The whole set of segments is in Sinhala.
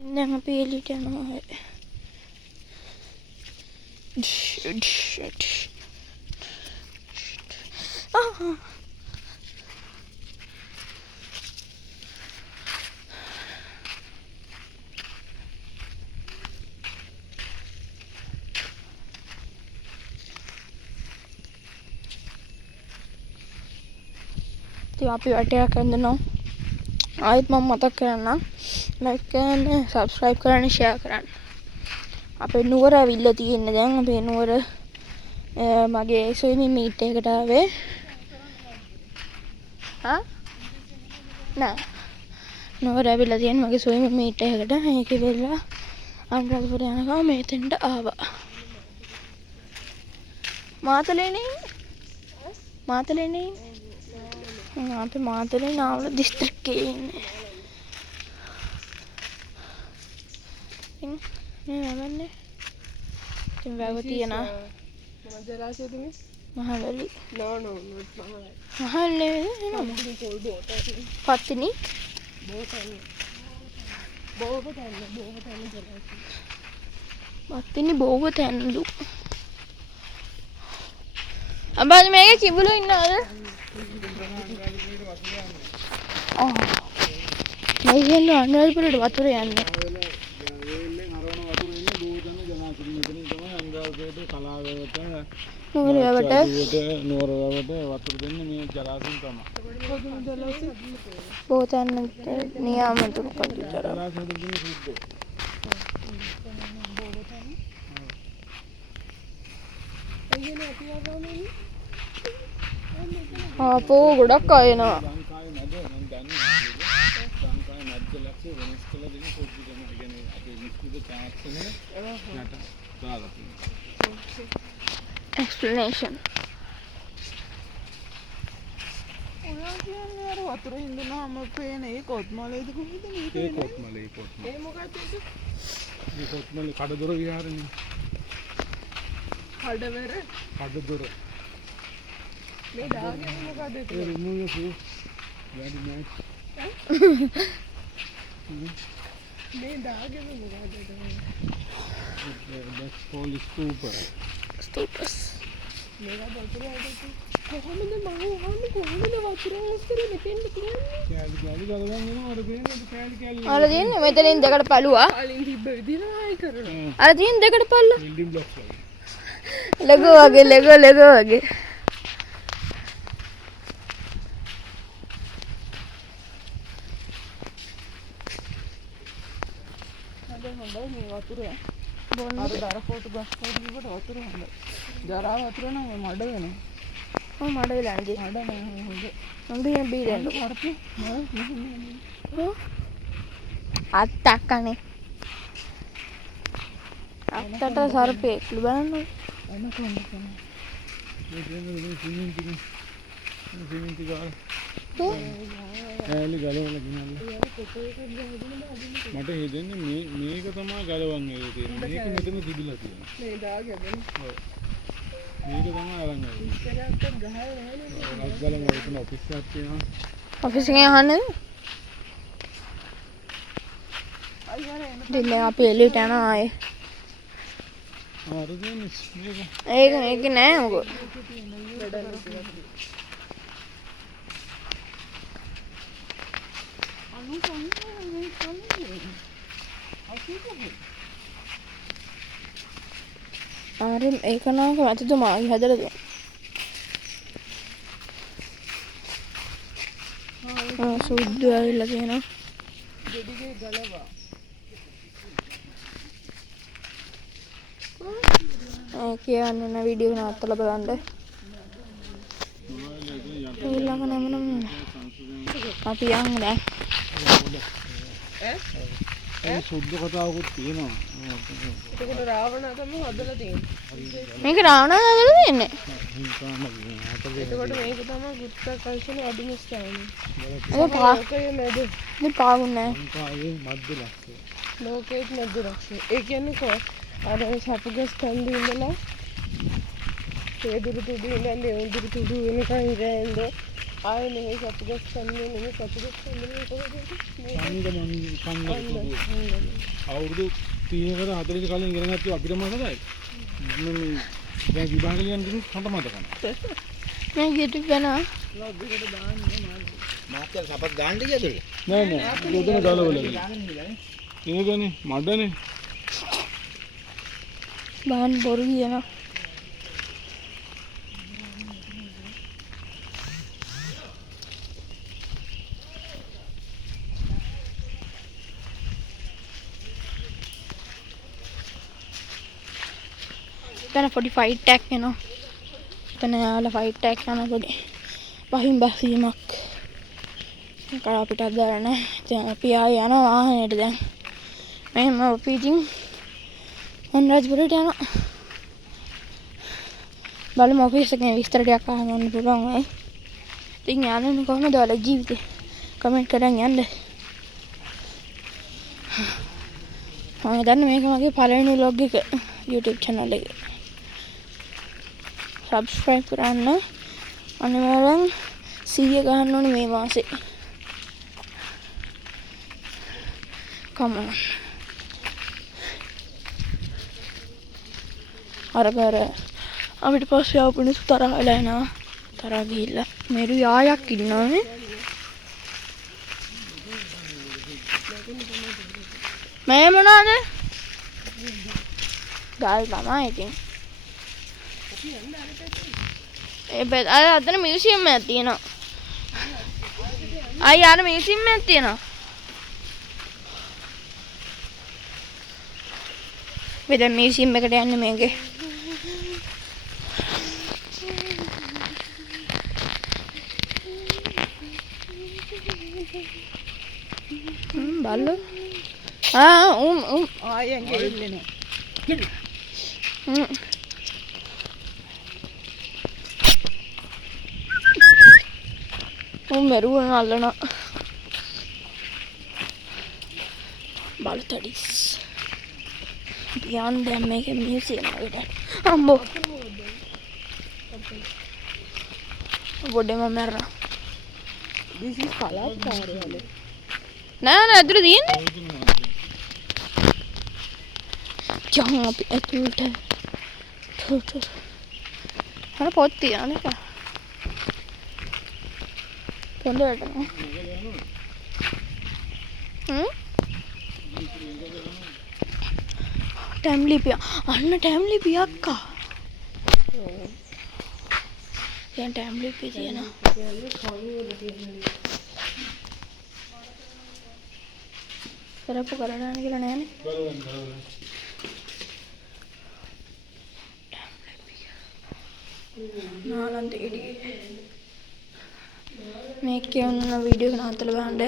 දැන් අපි එළියට යනවා. ඉතින් අපි වටයක් ඇඳනවා. ආයෙත් මම මතක් කරන්නම්. ලයික් කරන්න, සබ්ස්ක්‍රයිබ් කරන්න, ෂෙයා කරන්න. අපේ නුවර ඇවිල්ලා තියෙන්නේ දැන්. අපේ නුවර මගේ ස්විමින් මීට් එකකට ආවේ. නෑ. නුවර ඇවිල්ලා තියෙන්නේ මගේ ස්විමින් මීට් එකකට. ඒක වෙලා අනුරාධපුර යනවා මෙතෙන්ට ආවා. මාතලේනේ. අපි මාතලේ නාවල දිස්ත්‍රික්කයේ ඉන්නේ. මේ නගන්නේ. ඉතින් වැව තියෙනවා. මොන ජලාශයද මේ? මහවැලි. No, not Mahaweli. මහවැලි නේද? පත්තිනි. බෝවතැන්න ජලාශය. පත්තිනි බෝවතැන්නලු. අබාද මේකේ කිඹුලෝ ඉන්නවද? මේ කියන්නේ අනුරාධපුරට වතුර යන්නේ. නුවරවට වතුර දෙන්නේ මේ ජලාශයෙන් තමයි. කොහොමද ජලාශය? බෝතැන්නට නියාමතුරු කල්තර. ආපෝ ගොඩක් අය එනවා. ලංකාවේ නැද මම දන්නේ ලංකාවේ නැද්ද ලක්ෂය වෙනස් කළා දෙන පොඩි ගම කියන්නේ අපේ විශ්වද තාක්ෂණය නට දාලා තියෙනවා. explanation. ඔයා කියන්නේ අර වතුර හින්දුනම පේන ඒ කොත්මලේද කොහෙද මේක? ඒ කොත්මලේ ඒ මොකක්ද ඒක? මේ කොත්මලේ කඩදොර විහාරනේ. කඩදොර. මේ දාගෙන මොකද ඒක? ඒ remove your shoe. Very nice. මේ දාගෙන මොකද ඒක? That's called stupor. Stupas. මේක වතුර ඇවිත් කොහොමද මම වහන්නේ කොහොමද වතුර ඇස්තරේ මෙතෙන්ද කියන්නේ? කෑලි ගලවන් එනවා අර දෙන්නේ කෑලි. අර තියෙන්නේ මෙතනින් දෙකට පළුවා. කලින් තිබ්බ විදිහට ආයි කරනවා. අර තියෙන දෙකට පල්ලා. බිල්ඩින් බ්ලොක්ස් වගේ. ලගෝ වගේ. හොඳයි මේ වතුර. අර දරපොට ගස් කොටු වලට වතුර හොඳයි. ජරා වතුර නම් මඩ වෙනවා. මඩ වෙලා නේද? මඩ නෑ හොඳ. මම බීරෙන්න. කරපු අත්තක්කනේ. අත්තට සර්පෙක්ලු බලන්න. එන කොහොමද? මේ දෙන්නේ ස්විමින් ගාලා. කෑලි ගලවලා ගෙනල්ලා. මට හිතෙන්නේ මේක තමයි ගලවන් වෙලා තියෙන්නේ. මේක මෙතන තිබිලා තියෙනවා. මේ දාගෙන. ඔව්. මේක තමයි අරන් ආවේ. ඉස්සරහට ගහලා නැහැ. රත් ගලම වලට ඔෆිස් එකක් තියෙනවා. ඔෆිස් එකේ අහන්නේ. අයියෝ ඉතින් අපි එළියට යනවා ආයේ. අර දෙන්නේ මේක. ඒක නෑ මොකෝ. අර ඒක නම් මැතිතුමාගේ හදලා තියෙනවා. සුද්ධ ඇවිල්ලා තියෙනවා. දෙදිගේ ගලවා. කියන්නේ න වීඩියෝ නවත්තලා බලන්න. ඊළඟ නම අපි යන්නේ දැන්. ඒ සුද්ධ කතාවකුත් තියෙනවා. ඒකට රාවණ තමයි හදලා තියෙන්නේ. මේක රාවණා හදලා තියෙන්නේ. එතකොට මේක තමයි ගුරුත්වාකර්ෂණ අඩුම ස්ථානය. ඒක ලෝකයේ මැද. මේ පාගුන්නේ නැහැ. ලංකාවේ මධ්‍ය ලක්ෂය. ලෝකයේ මැද ලක්ෂය. ඒ කියන්නේ කො අර සපුගස් කන්දේ ඉඳලා පෙදුරු තුඩු ඉඳන් උඳුරු තුඩු වෙනකන් ඉඳන් ආයේ මේ සතුටක් සම්මේ නෙමෙයි සතුටක් සම්මේ කොහොමද අවුරුදු 3කට 40 කලින් ඉගෙන ගත්තා අපිට මතකයි. මේ දැන් විභාග ලියන්න දුන්නු මට මතක නැහැ. මේ YouTube වෙනවා. මාත්‍ය සපත් ගාන්න ගියද? නෑ ගොඩන ගලවල. ඒකනේ මඩනේ. බාන් බොරු කියනවා. තන පොඩි ෆයිට් එකක් යනවා. තන යාලා ෆයිට් එකක් යන පොඩි වහින් බැසීමක්. ඒක අපිට අදාළ නැහැ. දැන් අපි ආය යනවා වාහනේට දැන්. මම අපි ඉතින් මොන්රාජ්පුරට යනවා. බලමු ඔෆිස් එකේ විස්තර ටිකක් අහන්න පුළුවන් වෙයි. ඉතින් යන්නේ කොහමද ඔයාලා ජීවිතේ? කමෙන්ට් කරන් යන්න. මම දන්නේ මේක මගේ පළවෙනි vlog එක YouTube channel එකේ. subscribe කරන්න අනිවාර්යෙන් 100 ගහන්න ඕනේ මේ මාසේ. come on. අර අපිට පස්සේ ආපු මිනිස්සු තරහ වෙලා එනවා. තරහ ගිහිල්ලා මෙරු යායක් ඉන්නවනේ. මේ මොනවාද? ගල් තමයි ඉතින්. අර අතන මියුසියම් එකක් තියෙනවා. අය අර මියුසියම් එකක් තියෙනවා. මේ දැන් මියුසියම් එකට යන්නේ මේකේ. බල්ලෝ. ආයෙත් ගෙල්ලෙනවා. මෙරුවන අල්ලන බලතඩිස් යන් දැන් මේක මියුසියම් එකට. අම්බෝ බොඩේම මැරෙනවා. this is කලාප කාර්යාලය. නෑ ඇතුළේ තියෙන්නේ. ජං අපි ඇතුළට හර පොත් තියන එක. පොඩට ටැම් ලිපිය අන්න ටැම් ලිපිය අක්කා. දැන් ටැම් ලිපිය තියෙනවා. කරපු කරන්න කියලා නෑනේ. නාලන්ත ඉඩි මේක කියන වීඩියෝ එක නතර බලන්න.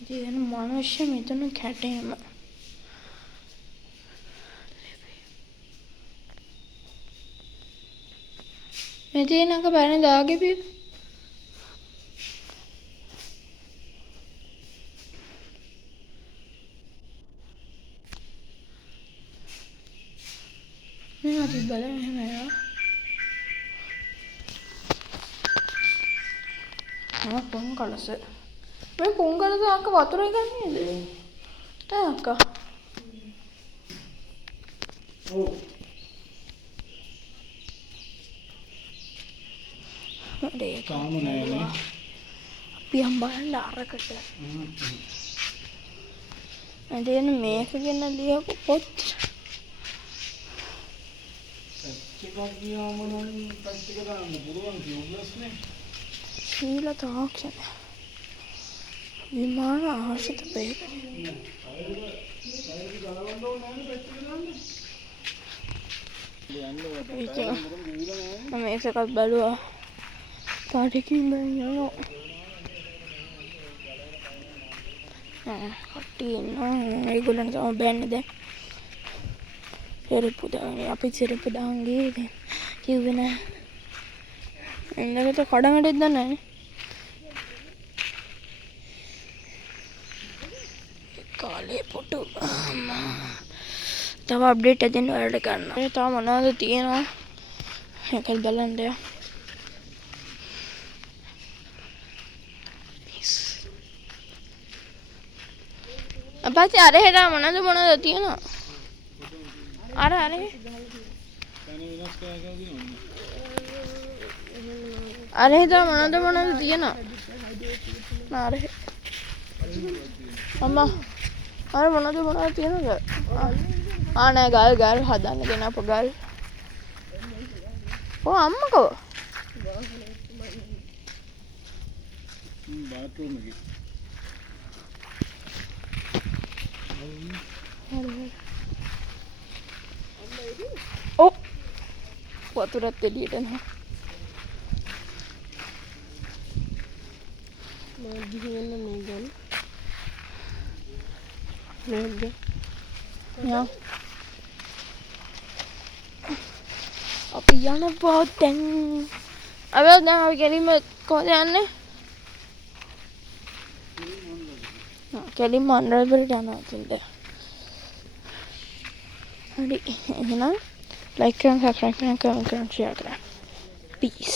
ඉතින් මනුෂ්‍ය මෙතන කැටේම මේ තියෙනක බෑනේ දාගේ බිය. මේ අද බලන්න එහෙම නෑ. පොන් කලස මේ පොන් කලස අක්ක වතුර ගන්නේද? තා අක්කා. ඔව්. ඒ කාම නෑනේ. අපි අම්බන්න අරකට. එතන මේක ගැන ලියපු පොත්. ටිකක් ගියාම නම් පැත්තක දාන්න පුළුවන් කියලාස්නේ. ශීල තාක්ෂණ විමාන ආශ්‍රිත බේක මම ඒකත් බලුවා පාටිකින් බෑනෝ කට්ටිය ඉන්නවා ඒගොල්ලන් තමයි බෑන්නේ දැන් සෙරප්පු දාන්නේ අපි සෙරප්පු දාන් ගියේ කිව්වේ නෑ එන්නකට කඩකට ඉදන්නේ නැහැ කාලේ පොටු තව අප්ඩේට් දෙන්න ඔයාලට ගන්න. ඒ තව මොනවද තියෙනවා? ඒකත් බලන්න. අපච්චි අර හෙට මොනවද තියෙනවා? අර තැන වෙනස් කරලා දිනවන්න. අර හෙට මොනවද තියෙනවා? අර අම්මා අර මොනවද තියෙනවද? නෑ ගල් හදන්න ගෙනාපු ගල්. ඔව් අම්මකෝ. බාත්රූම් එකේ. ඔව් වතුරත් එළියට එනවා. මම ගිහින් මේ ගන්න. නේද? යා. අපි යනවා දැන්. දැන් අපි ගෙලින්ම කොහෙද යන්නේ? ගෙලින්ම අන්ඩර්වර්ල්ඩ් යනවා තින්ද. හරි එහෙනම් ලයික් කරන්න සබ්ස්ක්‍රයිබ් කරන්න කමෙන්ට් කරන්න ෂෙයා කරන්න. පීස්.